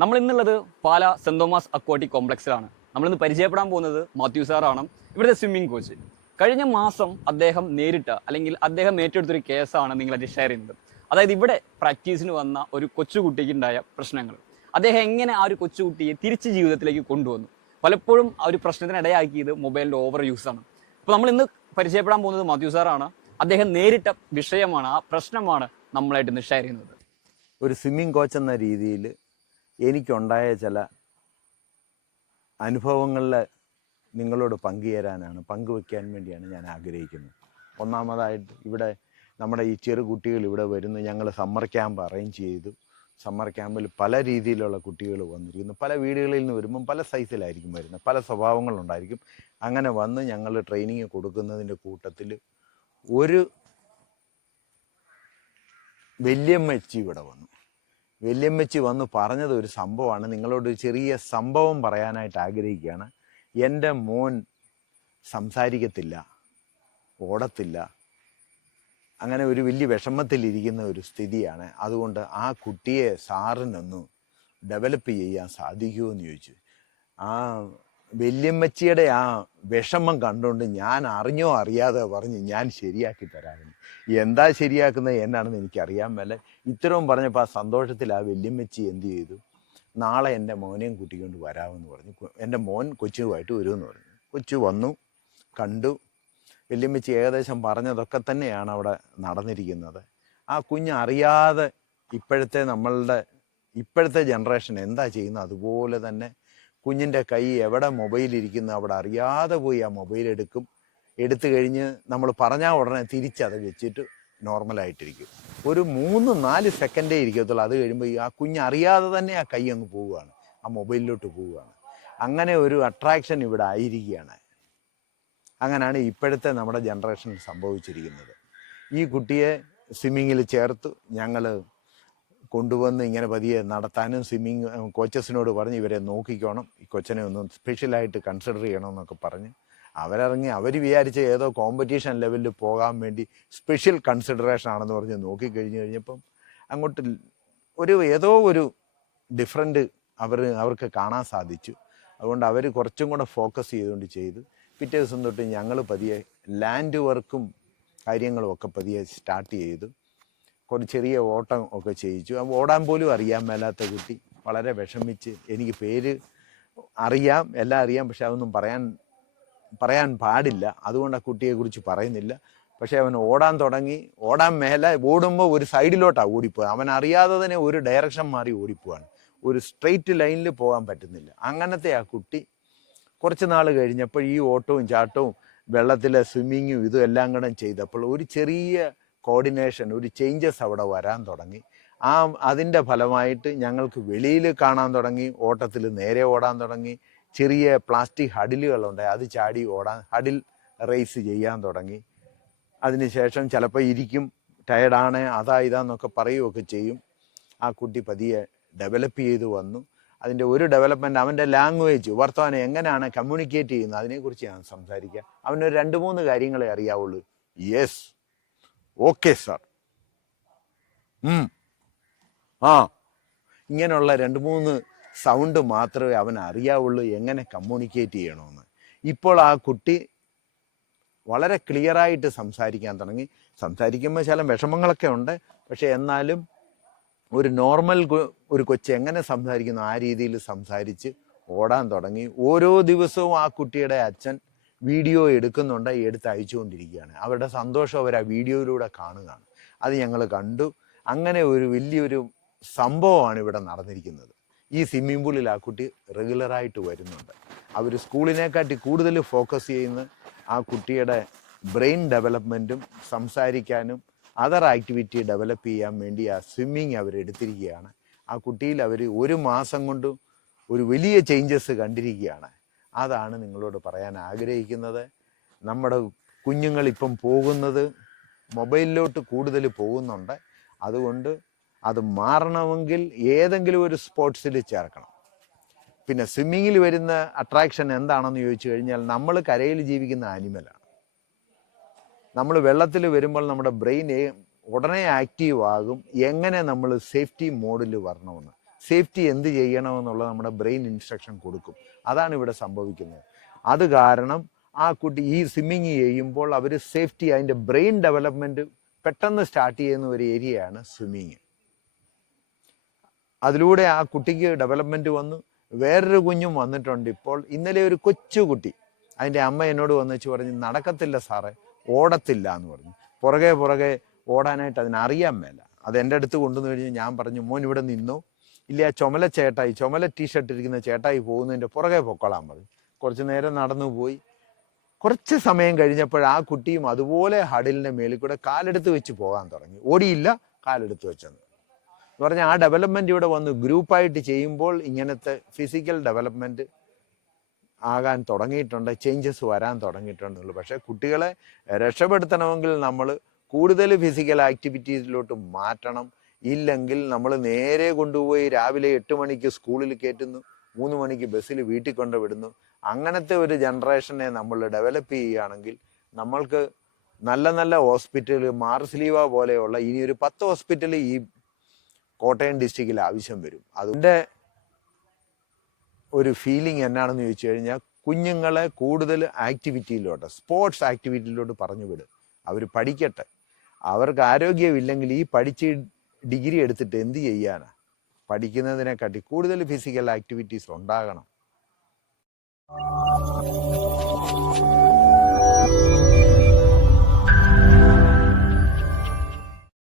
നമ്മൾ ഇന്നുള്ളത് പാല saint Thomas aquatic കോംപ്ലക്സിലാണ്. നമ്മളിന്ന് പരിചയപ്പെടാൻ പോകുന്നത് മാത്യു സാറാണ്, ഇവിടുത്തെ സ്വിമ്മിംഗ് കോച്ച്. കഴിഞ്ഞ മാസം അദ്ദേഹം നേരിട്ട അല്ലെങ്കിൽ അദ്ദേഹം ഏറ്റെടുത്തൊരു കേസാണ് നിങ്ങളത് ഷെയർ ചെയ്യുന്നത്. അതായത് ഇവിടെ പ്രാക്ടീസിന് വന്ന ഒരു കൊച്ചുകുട്ടിക്ക് ഉണ്ടായ പ്രശ്നങ്ങൾ, അദ്ദേഹം എങ്ങനെ ആ ഒരു കൊച്ചുകുട്ടിയെ തിരിച്ച് ജീവിതത്തിലേക്ക് കൊണ്ടുവന്നു. പലപ്പോഴും ആ ഒരു പ്രശ്നത്തിനിടയാക്കിയത് മൊബൈലിൻ്റെ ഓവർ യൂസാണ്. അപ്പോൾ നമ്മൾ ഇന്ന് പരിചയപ്പെടാൻ പോകുന്നത് മാത്യു സാറാണ്. അദ്ദേഹം നേരിട്ട വിഷയമാണ്, ആ പ്രശ്നമാണ് നമ്മളായിട്ട് ഇന്ന് ഷെയർ ചെയ്യുന്നത്. ഒരു സ്വിമ്മിംഗ് കോച്ച് എന്ന രീതിയിൽ എനിക്കുണ്ടായ ചില അനുഭവങ്ങളിൽ നിങ്ങളോട് പങ്കുവയ്ക്കാൻ വേണ്ടിയാണ് ഞാൻ ആഗ്രഹിക്കുന്നത്. ഒന്നാമതായിട്ട് ഇവിടെ നമ്മുടെ ഈ ചെറു കുട്ടികൾ ഇവിടെ വരുന്നു. ഞങ്ങൾ സമ്മർ ക്യാമ്പ് അറേഞ്ച് ചെയ്തു. സമ്മർ ക്യാമ്പിൽ പല രീതിയിലുള്ള കുട്ടികൾ വന്നിരിക്കുന്നു. പല വീടുകളിൽ നിന്ന് വരുമ്പം പല സൈസിലായിരിക്കും വരുന്നത്, പല സ്വഭാവങ്ങളുണ്ടായിരിക്കും. അങ്ങനെ വന്ന് ഞങ്ങൾ ട്രെയിനിങ് കൊടുക്കുന്നതിൻ്റെ കൂട്ടത്തിൽ ഒരു വല്യമ്മച്ചി ഇവിടെ വന്നു. വല്യമ്മച്ചി വന്ന് പറഞ്ഞത് ഒരു സംഭവമാണ്. നിങ്ങളോട് ചെറിയ സംഭവം പറയാനായിട്ട് ആഗ്രഹിക്കുകയാണ്. എൻ്റെ മോൻ സംസാരിക്കത്തില്ല, ഓടത്തില്ല, അങ്ങനെ ഒരു വലിയ വിഷമത്തിലിരിക്കുന്ന ഒരു സ്ഥിതിയാണ്. അതുകൊണ്ട് ആ കുട്ടിയെ സാറിനൊന്ന് ഡെവലപ്പ് ചെയ്യാൻ സാധിക്കുമോ എന്ന് ചോദിച്ചു. ആ വല്യമ്മച്ചിയുടെ ആ വിഷമം കണ്ടുകൊണ്ട് ഞാൻ അറിഞ്ഞോ അറിയാതെ പറഞ്ഞ് ഞാൻ ശരിയാക്കി തരാമെന്ന്. എന്താ ശരിയാക്കുന്നത് എന്നാണെന്ന് എനിക്കറിയാൻ മേലെ. ഇത്രയും പറഞ്ഞപ്പോൾ ആ സന്തോഷത്തിൽ ആ വല്യമ്മച്ചി എന്ത് ചെയ്തു, നാളെ എൻ്റെ മോനെയും കൂട്ടിക്കൊണ്ട് വരാമെന്ന് പറഞ്ഞു. എൻ്റെ മോൻ കൊച്ചുമായിട്ട് വരുമെന്ന് പറഞ്ഞു. കൊച്ചു വന്നു, കണ്ടു. വല്യമ്മച്ചി ഏകദേശം പറഞ്ഞതൊക്കെ തന്നെയാണ് അവിടെ നടന്നിരിക്കുന്നത്. ആ കുഞ്ഞ് അറിയാതെ ഇപ്പോഴത്തെ ജനറേഷൻ എന്താ ചെയ്യുന്നത് അതുപോലെ തന്നെ കുഞ്ഞിൻ്റെ കൈ എവിടെ മൊബൈലിരിക്കുന്നു അവിടെ അറിയാതെ പോയി ആ മൊബൈൽ എടുത്തു കഴിഞ്ഞ് നമ്മൾ പറഞ്ഞാൽ ഉടനെ തിരിച്ചത് വെച്ചിട്ട് നോർമലായിട്ടിരിക്കും. ഒരു 3-4 സെക്കൻഡേ ഇരിക്കത്തുള്ളൂ. അത് കഴിയുമ്പോൾ ആ കുഞ്ഞ് അറിയാതെ തന്നെ ആ കൈ അങ്ങ് പോവുകയാണ്, ആ മൊബൈലിലോട്ട് പോവുകയാണ്. അങ്ങനെ ഒരു അട്രാക്ഷൻ ഇവിടെ ആയിരിക്കുകയാണ്. അങ്ങനെയാണ് ഇപ്പോഴത്തെ നമ്മുടെ ജനറേഷൻ സംഭവിച്ചിരിക്കുന്നത്. ഈ കുട്ടിയെ സ്വിമ്മിങ്ങിൽ ചേർത്തു. ഞങ്ങൾ കൊണ്ടുവന്ന് ഇങ്ങനെ പതിയെ നടത്താനും സ്വിമ്മിങ് കോച്ചസിനോട് പറഞ്ഞ് ഇവരെ നോക്കിക്കോണം, ഈ കൊച്ചനെ ഒന്ന് സ്പെഷ്യലായിട്ട് കൺസിഡർ ചെയ്യണമെന്നൊക്കെ പറഞ്ഞ് അവരിറങ്ങി. അവർ വിചാരിച്ച ഏതോ കോമ്പറ്റീഷൻ ലെവലിൽ പോകാൻ വേണ്ടി സ്പെഷ്യൽ കൺസിഡറേഷൻ ആണെന്ന് പറഞ്ഞ് കഴിഞ്ഞപ്പം അങ്ങോട്ട് ഏതോ ഒരു ഡിഫറൻറ്റ് അവർക്ക് കാണാൻ സാധിച്ചു. അതുകൊണ്ട് അവർ കുറച്ചും കൂടെ ഫോക്കസ് ചെയ്തു. പിറ്റേ ദിവസം തൊട്ട് ഞങ്ങൾ പതിയെ ലാൻഡ് വർക്കും കാര്യങ്ങളും ഒക്കെ പതിയെ സ്റ്റാർട്ട് ചെയ്തു. കുറച്ച് ചെറിയ ഓട്ടം ഒക്കെ ചെയ്യിച്ചു. ഓടാൻ പോലും അറിയാൻ മേലാത്ത കുട്ടി വളരെ വിഷമിച്ച്, എനിക്ക് പേര് അറിയാം, എല്ലാം അറിയാം, പക്ഷെ അതൊന്നും പറയാൻ പാടില്ല. അതുകൊണ്ട് ആ കുട്ടിയെക്കുറിച്ച് പറയുന്നില്ല. പക്ഷെ അവൻ ഓടാൻ തുടങ്ങി. ഓടാൻ മേലെ ഓടുമ്പോൾ ഒരു സൈഡിലോട്ടാണ് ഓടിപ്പോയത്. അവൻ അറിയാതെ തന്നെ ഒരു ഡയറക്ഷൻ മാറി ഓടിപ്പോവാണ്. ഒരു സ്ട്രെയിറ്റ് ലൈനിൽ പോകാൻ പറ്റുന്നില്ല. അങ്ങനത്തെ ആ കുട്ടി കുറച്ച് നാൾ കഴിഞ്ഞപ്പോൾ ഈ ഓട്ടവും ചാട്ടവും വെള്ളത്തിലെ സ്വിമ്മിങ്ങും ഇതും എല്ലാം കൂടെ ചെയ്തപ്പോൾ ഒരു ചെറിയ കോർഡിനേഷൻ, ഒരു ചേഞ്ചസ് അവിടെ വരാൻ തുടങ്ങി. അതിൻ്റെ ഫലമായിട്ട് ഞങ്ങൾക്ക് വെളിയിൽ കാണാൻ തുടങ്ങി. ഓട്ടത്തിൽ നേരെ ഓടാൻ തുടങ്ങി. ചെറിയ പ്ലാസ്റ്റിക് ഹഡിലുകളുണ്ട്, അത് ചാടി ഹഡിൽ റേസ് ചെയ്യാൻ തുടങ്ങി. അതിനുശേഷം ചിലപ്പോൾ ഇരിക്കും, ടയർഡാണ്, ഇതാന്നൊക്കെ പറയുകയൊക്കെ ചെയ്യും. ആ കുട്ടി പതിയെ ഡെവലപ്പ് ചെയ്ത് വന്നു. അതിൻ്റെ ഒരു ഡെവലപ്മെൻറ്റ് അവൻ്റെ ലാംഗ്വേജ്, വർത്തമാനം എങ്ങനെയാണ് കമ്മ്യൂണിക്കേറ്റ് ചെയ്യുന്നത് അതിനെക്കുറിച്ച് ഞാൻ സംസാരിക്കുക. അവനൊരു 2-3 കാര്യങ്ങളെ അറിയാവുള്ളൂ. യെസ്, ഓക്കെ സാർ, ഇങ്ങനെയുള്ള 2-3 സൗണ്ട് മാത്രമേ അവൻ അറിയാവുള്ളൂ എങ്ങനെ കമ്മ്യൂണിക്കേറ്റ് ചെയ്യണമെന്ന്. ഇപ്പോൾ ആ കുട്ടി വളരെ ക്ലിയറായിട്ട് സംസാരിക്കാൻ തുടങ്ങി. സംസാരിക്കുമ്പോൾ ചില വിഷമങ്ങളൊക്കെ ഉണ്ട്, പക്ഷെ എന്നാലും ഒരു നോർമൽ ഒരു കൊച്ച് എങ്ങനെ സംസാരിക്കുന്നു ആ രീതിയിൽ സംസാരിച്ച് ഓടാൻ തുടങ്ങി. ഓരോ ദിവസവും ആ കുട്ടിയുടെ അച്ഛൻ വീഡിയോ എടുക്കുന്നുണ്ട്, എടുത്ത് അയച്ചുകൊണ്ടിരിക്കുകയാണ്. അവരുടെ സന്തോഷം അവർ ആ വീഡിയോയിലൂടെ കാണുകയാണ്. അത് ഞങ്ങൾ കണ്ടു. അങ്ങനെ ഒരു വലിയൊരു സംഭവമാണ് ഇവിടെ നടന്നിരിക്കുന്നത്. ഈ സ്വിമ്മിംഗ് പൂളിൽ ആ കുട്ടി റെഗുലറായിട്ട് വരുന്നുണ്ട്. അവർ സ്കൂളിനെക്കാട്ടി കൂടുതൽ ഫോക്കസ് ചെയ്യുന്ന ആ കുട്ടിയുടെ ബ്രെയിൻ ഡെവലപ്മെൻറ്റും സംസാരിക്കാനും അതർ ആക്ടിവിറ്റി ഡെവലപ്പ് ചെയ്യാൻ വേണ്ടി ആ സ്വിമ്മിങ് അവരെടുത്തിരിക്കുകയാണ്. ആ കുട്ടിയിൽ അവർ 1 മാസം കൊണ്ട് ഒരു വലിയ ചേഞ്ചസ് കണ്ടിരിക്കുകയാണ്. അതാണ് നിങ്ങളോട് പറയാൻ ആഗ്രഹിക്കുന്നത്. നമ്മുടെ കുഞ്ഞുങ്ങൾ ഇപ്പം പോകുന്നത് മൊബൈലിലോട്ട് കൂടുതൽ പോകുന്നുണ്ട്. അതുകൊണ്ട് അത് മാറണമെങ്കിൽ ഏതെങ്കിലും ഒരു സ്പോർട്സിൽ ചേർക്കണം. പിന്നെ സ്വിമ്മിങ്ങിൽ വരുന്ന അട്രാക്ഷൻ എന്താണെന്ന് ചോദിച്ചു കഴിഞ്ഞാൽ, നമ്മൾ കരയിൽ ജീവിക്കുന്ന ആനിമലാണ്. നമ്മൾ വെള്ളത്തിൽ വരുമ്പോൾ നമ്മുടെ ബ്രെയിൻ ഉടനെ ആക്റ്റീവ് ആകും. എങ്ങനെ നമ്മൾ സേഫ്റ്റി മോഡിൽ വരണമെന്ന് സേഫ്റ്റി എന്ത് ചെയ്യണമെന്നുള്ള നമ്മുടെ ബ്രെയിൻ ഇൻസ്ട്രക്ഷൻ കൊടുക്കും. അതാണ് ഇവിടെ സംഭവിക്കുന്നത്. അത് കാരണം ആ കുട്ടി ഈ സ്വിമ്മിങ് ചെയ്യുമ്പോൾ അവർ സേഫ്റ്റി, അതിൻ്റെ ബ്രെയിൻ ഡെവലപ്മെൻറ്റ് പെട്ടെന്ന് സ്റ്റാർട്ട് ചെയ്യുന്ന ഒരു ഏരിയയാണ് സ്വിമ്മിങ്. അതിലൂടെ ആ കുട്ടിക്ക് ഡെവലപ്മെൻറ്റ് വന്നു. വേറൊരു കുഞ്ഞും വന്നിട്ടുണ്ട് ഇപ്പോൾ. ഇന്നലെ ഒരു കൊച്ചു കുട്ടി, അതിൻ്റെ അമ്മ എന്നോട് വന്നിച്ച് പറഞ്ഞ്, നടക്കത്തില്ല സാറേ, ഓടത്തില്ല എന്ന് പറഞ്ഞു. പുറകെ ഓടാനായിട്ട് അതിനറിയാൻ മേല. അത് എൻ്റെ അടുത്ത് കൊണ്ടുവന്ന് കഴിഞ്ഞ് ഞാൻ പറഞ്ഞു, മോൻ ഇവിടെ നിന്നോ, ഇല്ല ആ ചുമല ടീഷർട്ട് ഇരിക്കുന്ന ചേട്ടായി പോകുന്നതിൻ്റെ പുറകെ പൊക്കോളാൻ പറഞ്ഞു. കുറച്ച് നേരം നടന്നു പോയി. കുറച്ച് സമയം കഴിഞ്ഞപ്പോൾ ആ കുട്ടിയും അതുപോലെ ഹഡിലിൻ്റെ മേളിൽ കൂടെ കാലെടുത്ത് വെച്ച് പോകാൻ തുടങ്ങി. ഓടിയില്ല, കാലെടുത്ത് വെച്ചെന്ന് പറഞ്ഞാൽ ആ ഡെവലപ്മെൻറ്റ് ഇവിടെ വന്നു. ഗ്രൂപ്പായിട്ട് ചെയ്യുമ്പോൾ ഇങ്ങനത്തെ ഫിസിക്കൽ ഡെവലപ്മെൻറ്റ് ആകാൻ തുടങ്ങിയിട്ടുണ്ട്, ചേഞ്ചസ് വരാൻ തുടങ്ങിയിട്ടുണ്ടുള്ളൂ. പക്ഷേ കുട്ടികളെ രക്ഷപ്പെടുത്തണമെങ്കിൽ നമ്മൾ കൂടുതൽ ഫിസിക്കൽ ആക്ടിവിറ്റീസിലോട്ട് മാറ്റണം. ഇല്ലെങ്കിൽ നമ്മൾ നേരെ കൊണ്ടുപോയി രാവിലെ 8 മണിക്ക് സ്കൂളിൽ കയറ്റുന്നു, 3 മണിക്ക് ബസ്സിൽ വീട്ടിൽ കൊണ്ടുവിടുന്നു. അങ്ങനത്തെ ഒരു ജനറേഷനെ നമ്മൾ ഡെവലപ്പ് ചെയ്യുകയാണെങ്കിൽ നമ്മൾക്ക് നല്ല നല്ല ഹോസ്പിറ്റൽ, മാർസ്ലീവ പോലെയുള്ള ഇനിയൊരു 10 ഹോസ്പിറ്റൽ ഈ കോട്ടയം ഡിസ്ട്രിക്റ്റിൽ ആവശ്യം വരും. അതിൻ്റെ ഒരു ഫീലിംഗ് എന്നാണെന്ന് ചോദിച്ചു കഴിഞ്ഞാൽ, കുഞ്ഞുങ്ങളെ കൂടുതൽ ആക്ടിവിറ്റിയിലോട്ട്, സ്പോർട്സ് ആക്ടിവിറ്റിയിലോട്ട് പറഞ്ഞു വിടും. അവർ പഠിക്കട്ടെ. അവർക്ക് ആരോഗ്യമില്ലെങ്കിൽ ഈ പഠിച്ച് ഡിഗ്രി എടുത്തിട്ട് എന്ത് ചെയ്യാനാ? പഠിക്കുന്നതിനെക്കാട്ടി കൂടുതൽ ഫിസിക്കൽ ആക്ടിവിറ്റീസ് ഉണ്ടാകണം.